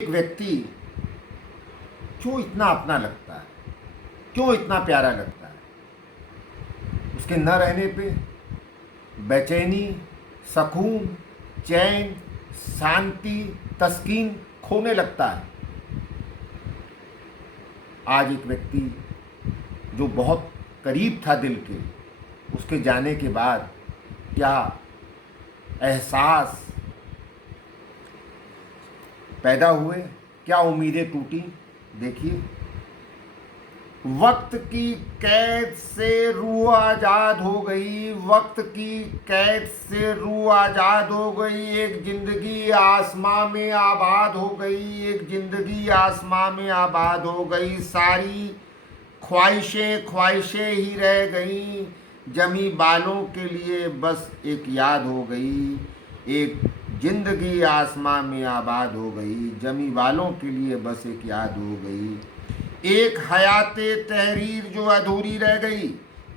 एक व्यक्ति क्यों इतना अपना लगता है, क्यों इतना प्यारा लगता है? उसके न रहने पे बेचैनी, सकून, चैन, शांति, तस्कीन खोने लगता है। आज एक व्यक्ति जो बहुत करीब था दिल के, उसके जाने के बाद क्या एहसास पैदा हुए, क्या उम्मीदें टूटी। देखिए, वक्त की कैद से रूह आज़ाद हो गई, वक्त की कैद से रूह आज़ाद हो गई। एक जिंदगी आसमां में आबाद हो गई, एक जिंदगी आसमां में आबाद हो गई। सारी ख्वाहिशें ख्वाहिशें ही रह गईं, जमी बालों के लिए बस एक याद हो गई। एक जिंदगी आसमां में आबाद हो गई, जमी बालों के लिए बस एक याद हो गई। एक हयाते तहरीर जो अधूरी रह गई,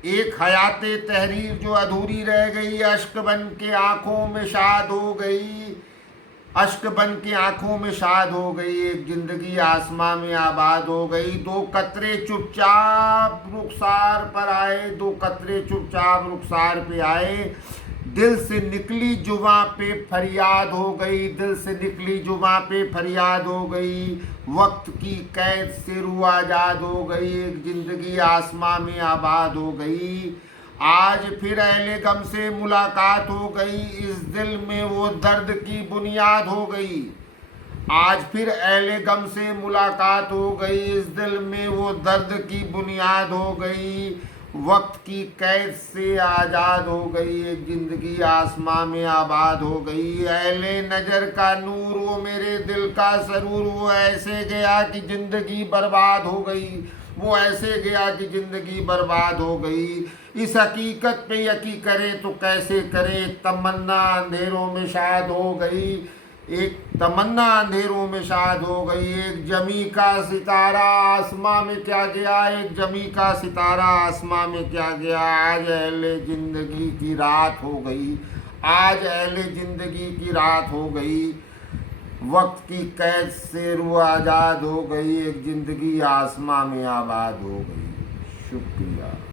एक हयाते तहरीर जो अधूरी रह गई, अश्क बन के आंखों में शाद हो गई, अश्क बन के आंखों में शाद हो गई। एक जिंदगी आसमां में आबाद हो गई। दो कतरे चुपचाप रुखसार पर आए, दो कतरे चुपचाप रुखसार पे आए। दिल से निकली जुबां पे फरियाद हो गई, दिल से निकली जुबां पे फरियाद हो गई। वक्त की कैद से रूह आज़ाद हो गई, एक जिंदगी आसमां में आबाद हो गई। आज फिर अहले गम से मुलाकात हो गई, इस दिल में वो दर्द की बुनियाद हो गई। आज फिर अहले गम से मुलाकात हो गई, इस दिल में वो दर्द की बुनियाद हो गई। वक्त की कैद से आज़ाद हो गई, एक जिंदगी आसमां में आबाद हो गई। अहले नज़र का नूर वो मेरे दिल का सरूर, वो ऐसे गया कि ज़िंदगी बर्बाद हो गई, वो ऐसे गया कि ज़िंदगी बर्बाद हो गई। इस हकीकत पे यकीन करे तो कैसे करे, तमन्ना अंधेरों में शायद हो गई, एक तमन्ना अंधेरों में शायद हो गई। एक जमी का सितारा आसमां में क्या गया, एक जमी का सितारा आसमां में क्या गया। आज अहले जिंदगी की रात हो गई, आज अहले जिंदगी की रात हो गई। वक्त की कैद से रूह आज़ाद हो गई, एक जिंदगी आसमां में आबाद हो गई। शुक्रिया।